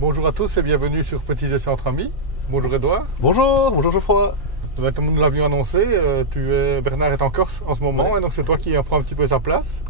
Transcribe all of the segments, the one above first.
Bonjour à tous et bienvenue sur Petits Essais entre amis. Bonjour Edouard. Bonjour Geoffroy. Comme nous l'avions annoncé, Bernard est en Corse en ce moment, et donc c'est toi qui prends un petit peu sa place.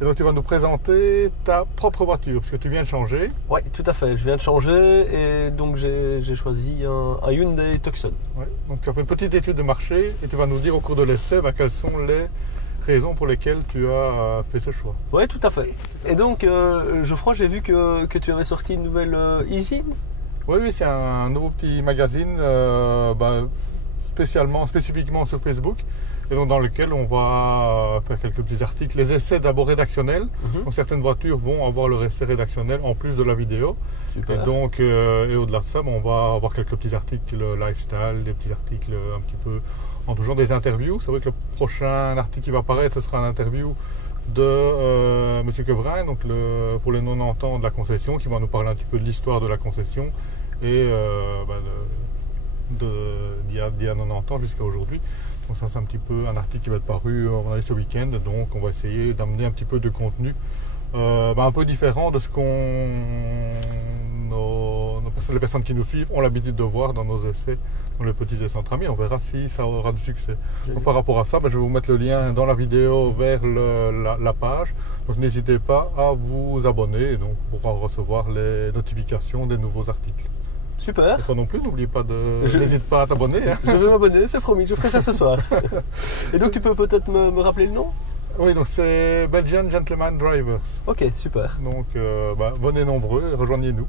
Et donc tu vas nous présenter ta propre voiture, parce que tu viens de changer. Oui, tout à fait. Je viens de changer et donc j'ai choisi un Hyundai Tucson. Ouais. Donc tu as fait une petite étude de marché et tu vas nous dire au cours de l'essai quelles sont les raisons pour lesquelles tu as fait ce choix. Oui, tout à fait. Et donc Geoffroy, j'ai vu que tu avais sorti une nouvelle e-zine. Oui, c'est un nouveau petit magazine spécifiquement sur Facebook, et donc dans lequel on va faire quelques petits articles, les essais d'abord rédactionnels. Donc certaines voitures vont avoir leur essai rédactionnel en plus de la vidéo. Super. Et donc et au-delà de ça, on va avoir quelques petits articles lifestyle, des petits articles un petit peu en tout genre, des interviews. C'est vrai que le prochain article qui va apparaître, ce sera une interview de Monsieur Quevrin, donc pour les 90 ans de la concession, qui va nous parler un petit peu de l'histoire de la concession et d'il y a 90 ans jusqu'à aujourd'hui. Donc ça, c'est un petit peu un article qui va être paru ce week-end. Donc on va essayer d'amener un petit peu de contenu un peu différent de ce les personnes qui nous suivent ont l'habitude de voir dans nos essais, dans les petits essais entre amis. On verra si ça aura du succès. Donc, par rapport à ça, je vais vous mettre le lien dans la vidéo vers la page. Donc n'hésitez pas à vous abonner, et donc pour recevoir les notifications des nouveaux articles. Super. Et toi non plus, n'oublie pas n'hésite pas à t'abonner. Hein. Je vais m'abonner, c'est promis, je ferai ça ce soir. Et donc tu peux peut-être me rappeler le nom? Oui, donc c'est Belgian Gentleman Drivers. Ok, super. Donc venez nombreux, rejoignez-nous.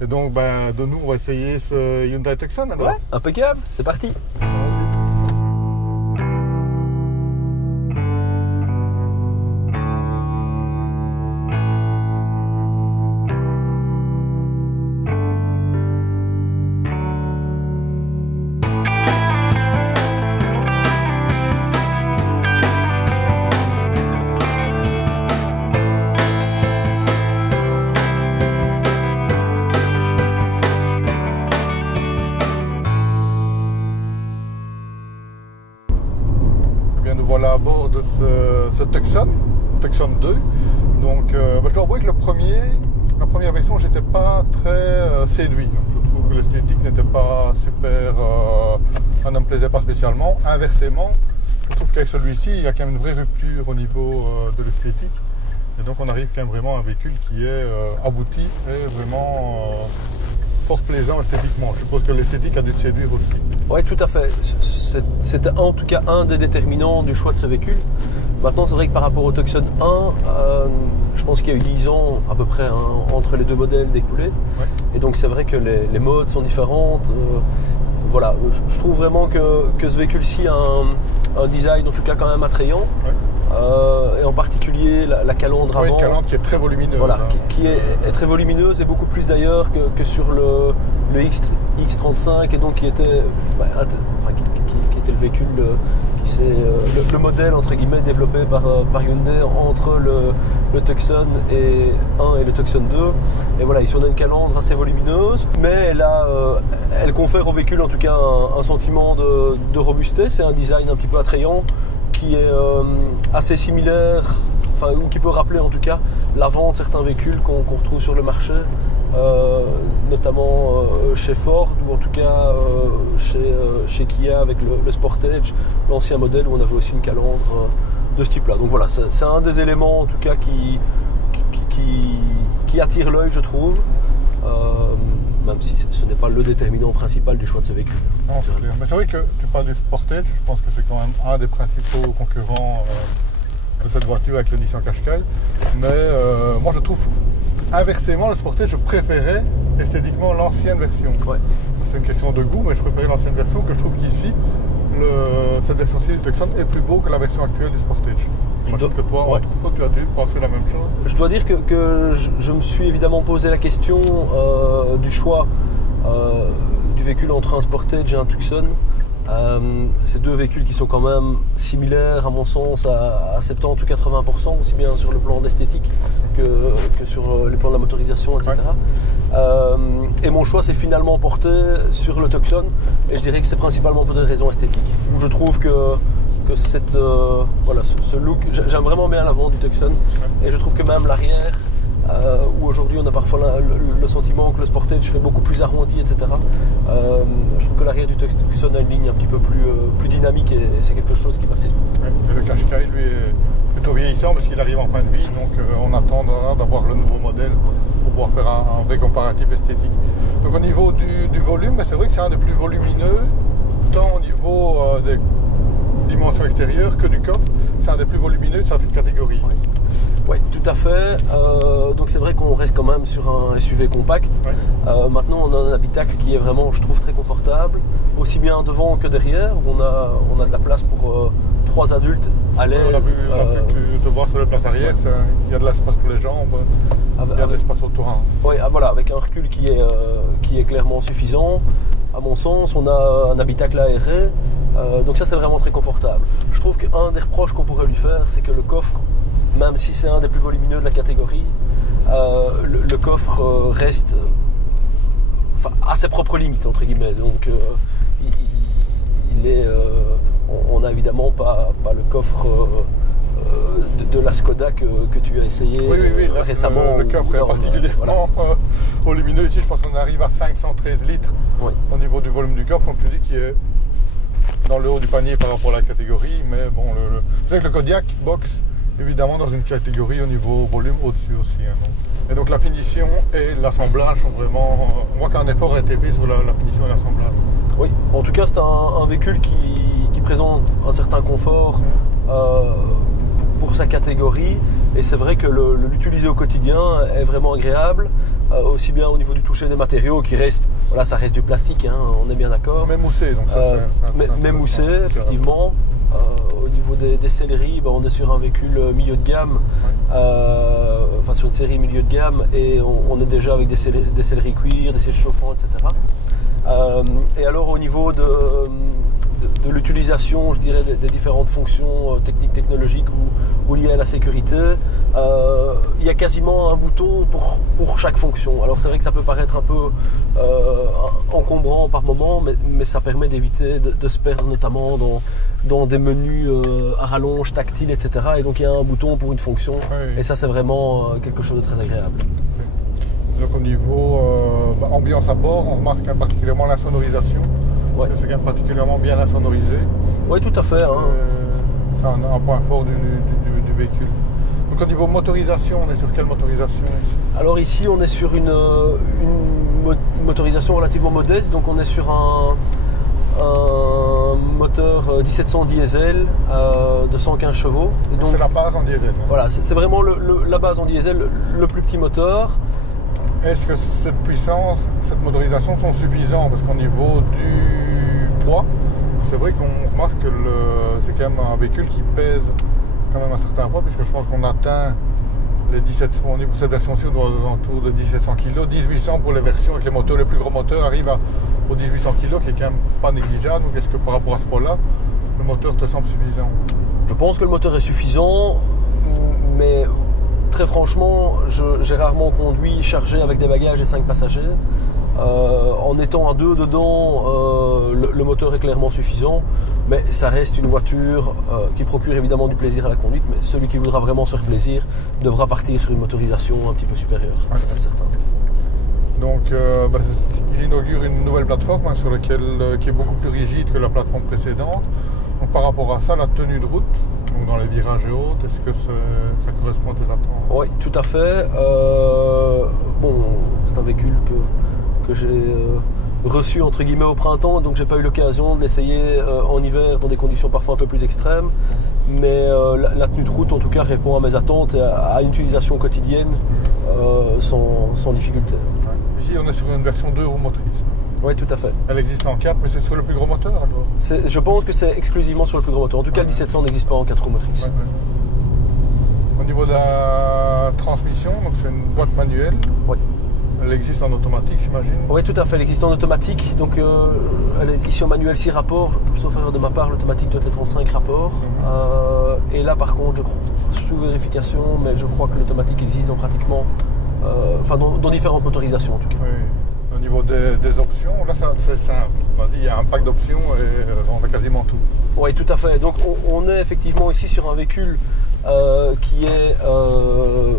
Et donc de nous, on va essayer ce Hyundai Tucson alors. Ouais, impeccable, c'est parti. Allons-y. Nous voilà à bord de ce Tucson 2. Donc je dois avouer que la première version, j'étais pas très séduit. Donc, je trouve que l'esthétique n'était pas super, ça ne me plaisait pas spécialement. Inversement, je trouve qu'avec celui-ci, il y a quand même une vraie rupture au niveau de l'esthétique. Et donc on arrive quand même vraiment à un véhicule qui est abouti et vraiment fort plaisant esthétiquement. Je suppose que l'esthétique a dû te séduire aussi. Oui, tout à fait. C'était en tout cas un des déterminants du choix de ce véhicule. Maintenant, c'est vrai que par rapport au Tucson 1, je pense qu'il y a eu 10 ans à peu près entre les deux modèles d'écoulés. Ouais. Et donc c'est vrai que les modes sont différentes. Voilà, je trouve vraiment que ce véhicule-ci a un design en tout cas quand même attrayant. Ouais. Et en particulier la calandre avant. Oui, une calandre qui est très volumineuse. Voilà, qui est très volumineuse et beaucoup plus d'ailleurs que sur le X35, et donc qui était le véhicule, le modèle entre guillemets développé par Hyundai entre le Tucson 1 et le Tucson 2. Et voilà, ici on a une calandre assez volumineuse, mais elle confère au véhicule en tout cas un sentiment de robustesse. C'est un design un petit peu attrayant, qui est assez similaire, ou qui peut rappeler en tout cas l'avant de certains véhicules qu'on retrouve sur le marché, notamment chez Ford, ou en tout cas chez Kia avec le Sportage, l'ancien modèle où on avait aussi une calandre de ce type là. Donc voilà, c'est un des éléments en tout cas qui attire l'œil, je trouve, même si ce n'est pas le déterminant principal du choix de ce véhicule. Non, c'est clair. Mais c'est vrai que tu parles du Sportage, je pense que c'est quand même un des principaux concurrents de cette voiture avec le Nissan Qashqai. Mais moi je trouve inversement le Sportage, je préférais esthétiquement l'ancienne version. Ouais. C'est une question de goût, mais je préférais l'ancienne version, que je trouve qu'ici cette version-ci du Tucson est plus beau que la version actuelle du Sportage. J'imagine que toi, ouais, tu as dû penser la même chose. Je dois dire que je me suis évidemment posé la question du choix du véhicule entre un Sportage et un Tucson. Ces deux véhicules qui sont quand même similaires à mon sens à 70 ou 80%, aussi bien sur le plan d'esthétique que sur les plans de la motorisation, etc. Ouais. Et mon choix s'est finalement porté sur le Tucson, et je dirais que c'est principalement pour des raisons esthétiques, où je trouve que ce look, j'aime vraiment bien l'avant du Tucson, et je trouve que même l'arrière où aujourd'hui on a parfois le sentiment que le Sportage fait beaucoup plus arrondi, etc. Je trouve que l'arrière du Tucson a une ligne un petit peu plus dynamique et c'est quelque chose qui va séduire. Le Qashqai, lui, est plutôt vieillissant parce qu'il arrive en fin de vie, donc on attendra d'avoir le nouveau modèle pour pouvoir faire un vrai comparatif esthétique. Donc au niveau du volume, c'est vrai que c'est un des plus volumineux, tant au niveau des dimensions extérieures que du coffre. C'est un des plus volumineux de cette catégorie. Oui, tout à fait. Donc c'est vrai qu'on reste quand même sur un SUV compact. Ouais. Maintenant, on a un habitacle qui est vraiment, je trouve, très confortable, aussi bien devant que derrière. On a de la place pour 3 adultes à l'aise. On a vu tu te vois sur la place arrière, il y a de l'espace pour les jambes, il y a de l'espace autour. Oui, voilà, avec un recul qui est clairement suffisant. À mon sens, on a un habitacle aéré. Donc ça, c'est vraiment très confortable. Je trouve qu'un des reproches qu'on pourrait lui faire, c'est que le coffre, même si c'est un des plus volumineux de la catégorie, le coffre reste à ses propres limites, entre guillemets. Donc on n'a évidemment pas le coffre de la Skoda que tu as essayé là, récemment. Le coffre est particulièrement volumineux. Ici, je pense qu'on arrive à 513 litres au niveau du volume du coffre. On peut dire qu'il est dans le haut du panier par rapport à la catégorie. Mais bon, vous savez que le Kodiaq boxe évidemment dans une catégorie au niveau volume au-dessus aussi. Et donc la finition et l'assemblage sont vraiment... On voit qu'un effort a été fait sur la finition et l'assemblage. Oui, en tout cas c'est un véhicule qui présente un certain confort pour sa catégorie. Et c'est vrai que l'utiliser au quotidien est vraiment agréable, aussi bien au niveau du toucher des matériaux qui reste, voilà, ça reste du plastique, hein, on est bien d'accord. Mais moussé, donc ça mais moussé, effectivement. Au niveau des selleries, on est sur un véhicule milieu de gamme, enfin sur une série milieu de gamme, et on est déjà avec des selleries cuir, des sièges chauffants, etc. Et alors au niveau de l'utilisation, je dirais, des différentes fonctions techniques, technologiques ou liées à la sécurité, il y a quasiment un bouton pour chaque fonction. Alors c'est vrai que ça peut paraître un peu encombrant par moment, mais ça permet d'éviter de se perdre notamment dans des menus à rallonge, tactiles, etc. Et donc il y a un bouton pour une fonction, et ça c'est vraiment quelque chose de très agréable. Donc au niveau ambiance à bord, on remarque particulièrement la sonorisation. C'est quand même particulièrement bien insonorisé. Oui, tout à fait. C'est un point fort du véhicule. Donc au niveau motorisation, on est sur quelle motorisation ici ? Alors ici, on est sur une motorisation relativement modeste. Donc on est sur un moteur 1700 diesel de 115 chevaux. Et donc, c'est la base en diesel. Voilà, c'est vraiment la base en diesel, le plus petit moteur. Est-ce que cette puissance, cette motorisation sont suffisantes? Parce qu'au niveau du poids, c'est vrai qu'on remarque que c'est quand même un véhicule qui pèse quand même un certain poids, puisque je pense qu'on atteint les 1700, pour cette version-ci, on doit autour de 1700 kg, 1800 pour les versions avec les moteurs, les plus gros moteurs arrivent aux 1800 kg, qui est quand même pas négligeable. Donc est-ce que par rapport à ce poids-là, le moteur te semble suffisant? Je pense que le moteur est suffisant, mais... Très franchement, j'ai rarement conduit chargé avec des bagages et 5 passagers. En étant à 2 dedans, le moteur est clairement suffisant, mais ça reste une voiture qui procure évidemment du plaisir à la conduite, mais celui qui voudra vraiment se faire plaisir devra partir sur une motorisation un petit peu supérieure, c'est certain. Donc il inaugure une nouvelle plateforme qui est beaucoup plus rigide que la plateforme précédente. Donc par rapport à ça, la tenue de route, donc dans les virages et autres, est-ce que ça correspond à tes attentes? Oui, tout à fait. C'est un véhicule que j'ai reçu entre guillemets au printemps, donc j'ai pas eu l'occasion de l'essayer en hiver dans des conditions parfois un peu plus extrêmes. Mais la tenue de route en tout cas répond à mes attentes et à une utilisation quotidienne sans difficulté. Ici on est sur une version 2 roues motrices. Oui, tout à fait. Elle existe en 4, mais c'est sur le plus gros moteur alors? Je pense que c'est exclusivement sur le plus gros moteur. En tout cas, le 1700 n'existe pas en 4 roues motrices. Au niveau de la transmission, donc c'est une boîte manuelle. Oui. Elle existe en automatique, j'imagine? Oui, tout à fait. Elle existe en automatique. Donc, elle est ici en manuel 6 rapports. Sauf erreur de ma part, l'automatique doit être en 5 rapports. Et là, par contre, je crois, sous vérification, mais je crois que l'automatique existe dans pratiquement... dans différentes motorisations en tout cas. Oui. Au niveau des options, là c'est simple. Il y a un pack d'options et on a quasiment tout. Oui, tout à fait. Donc on est effectivement ici sur un véhicule qui est de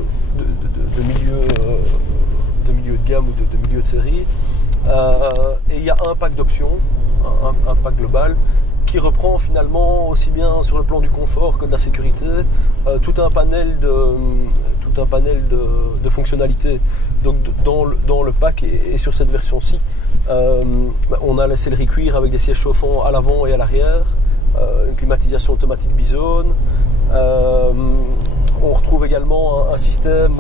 milieu de gamme ou de milieu de série. Et il y a un pack d'options, un pack global, qui reprend finalement aussi bien sur le plan du confort que de la sécurité tout un panel de fonctionnalités. Donc dans le pack et sur cette version-ci, on a la sellerie cuir avec des sièges chauffants à l'avant et à l'arrière, une climatisation automatique bizone. On retrouve également un système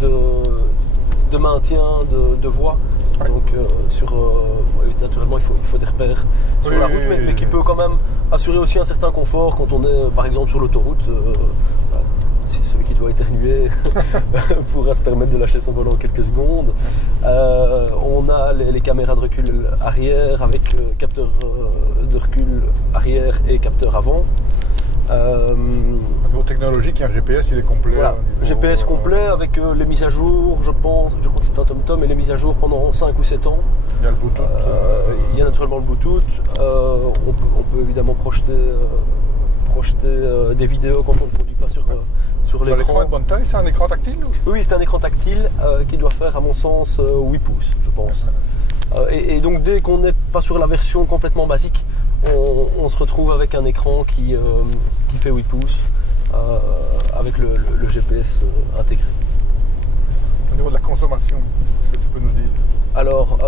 de maintien de voie. Ouais. Donc naturellement il faut des repères sur la route, mais qui peut quand même assurer aussi un certain confort quand on est par exemple sur l'autoroute. Si celui qui doit éternuer pourra se permettre de lâcher son volant en quelques secondes. On a les caméras de recul arrière avec capteur de recul arrière et capteur avant. Au niveau technologique, il y a un GPS, il est complet. Voilà, GPS complet avec les mises à jour, je crois que c'est un TomTom, et les mises à jour pendant 5 ou 7 ans. Il y a le Bluetooth. Il y a naturellement le Bluetooth. On peut évidemment projeter des vidéos quand on ne produit pas sur l'écran. L'écran est de bonne taille, c'est un écran tactile ou... Oui, c'est un écran tactile qui doit faire à mon sens 8 pouces, je pense. Et donc dès qu'on n'est pas sur la version complètement basique, on se retrouve avec un écran qui fait 8 pouces avec le GPS intégré. Au niveau de la consommation, est-ce que tu peux nous dire? Alors,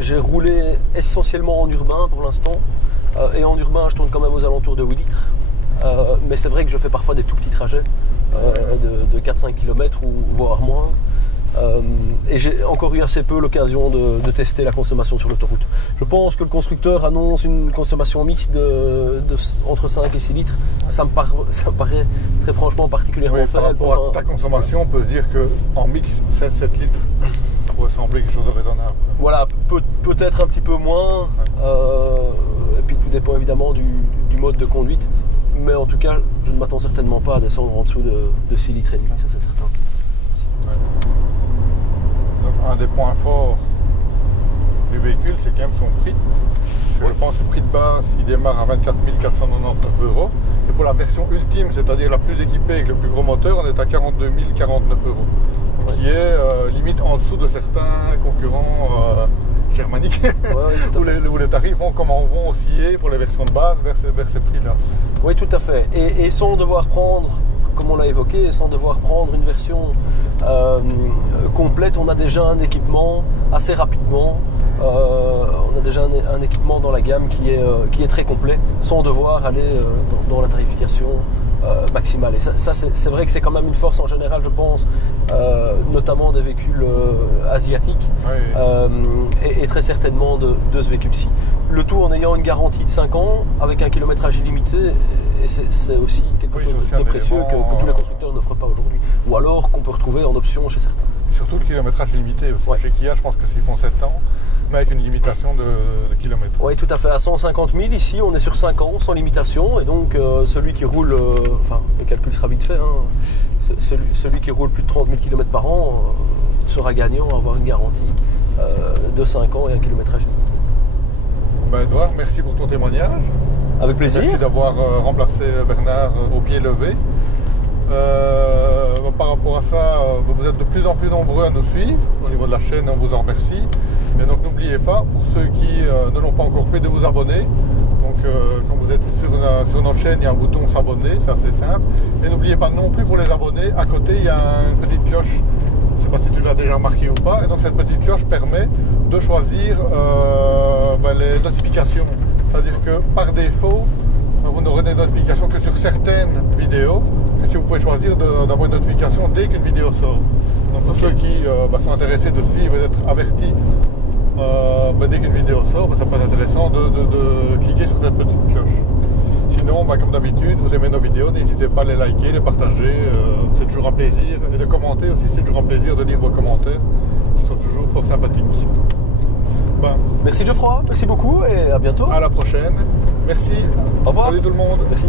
j'ai roulé essentiellement en urbain pour l'instant. Et en urbain, je tourne quand même aux alentours de 8 litres. Mais c'est vrai que je fais parfois des tout petits trajets de 4-5 km ou voire moins. Et j'ai encore eu assez peu l'occasion de tester la consommation sur l'autoroute. Je pense que le constructeur annonce une consommation mixte entre 5 et 6 litres. Ça me paraît très franchement particulièrement faible. Par rapport à ta consommation, on peut se dire qu'en mix, 7 litres, ça pourrait sembler quelque chose de raisonnable. Voilà, peut-être un petit peu moins. Et puis tout dépend évidemment du mode de conduite. Mais en tout cas, je ne m'attends certainement pas à descendre en dessous de 6 litres et demi, ça c'est certain. Ouais. Donc un des points forts du véhicule, c'est quand même son prix. Je pense que le prix de base, il démarre à 24 499 €. Et pour la version ultime, c'est-à-dire la plus équipée avec le plus gros moteur, on est à 42 049 €. Donc qui est limite en dessous de certains concurrents germaniques, où les tarifs vont osciller pour les versions de base vers ces prix-là. Oui, tout à fait. Et sans devoir prendre, comme on l'a évoqué, sans devoir prendre une version complète, on a déjà un équipement assez rapidement. On a déjà un équipement dans la gamme qui est très complet, sans devoir aller dans la tarification maximale. Et ça c'est vrai que c'est quand même une force en général, je pense, notamment des véhicules asiatiques, et très certainement de ce véhicule-ci. Le tout en ayant une garantie de 5 ans, avec un kilométrage illimité, et c'est aussi quelque chose de précieux que tous les constructeurs n'offrent pas aujourd'hui, ou alors qu'on peut retrouver en option chez certains. Surtout le kilométrage limité aussi. Chez Kia, je pense que s'ils font 7 ans, mais avec une limitation de kilomètres. Oui, tout à fait. À 150 000, ici, on est sur 5 ans, sans limitation. Et donc, celui qui roule, le calcul sera vite fait, hein, celui qui roule plus de 30 000 km par an sera gagnant à avoir une garantie de 5 ans et un kilométrage limité. Edouard, merci pour ton témoignage. Avec plaisir. Merci d'avoir remplacé Bernard au pied levé. Par rapport à ça, vous êtes de plus en plus nombreux à nous suivre au niveau de la chaîne, on vous en remercie. Et donc n'oubliez pas, pour ceux qui ne l'ont pas encore fait, de vous abonner. Donc quand vous êtes sur notre chaîne, il y a un bouton s'abonner, c'est assez simple. Et n'oubliez pas non plus pour les abonnés, à côté il y a une petite cloche. Je ne sais pas si tu l'as déjà remarqué ou pas. Et donc cette petite cloche permet de choisir les notifications. C'est-à-dire que par défaut, vous n'aurez des notifications que sur certaines vidéos. Et si vous pouvez choisir d'avoir une notification dès qu'une vidéo sort. Donc pour ceux qui sont intéressés de suivre et d'être avertis dès qu'une vidéo sort, ça peut être intéressant de cliquer sur cette petite cloche. Sinon, comme d'habitude, vous aimez nos vidéos, n'hésitez pas à les liker, les partager, c'est toujours un plaisir. Et de commenter aussi, c'est toujours un plaisir de lire vos commentaires, qui sont toujours fort sympathiques. Merci Geoffroy, merci beaucoup et à bientôt. À la prochaine. Merci. Au revoir. Salut tout le monde. Merci.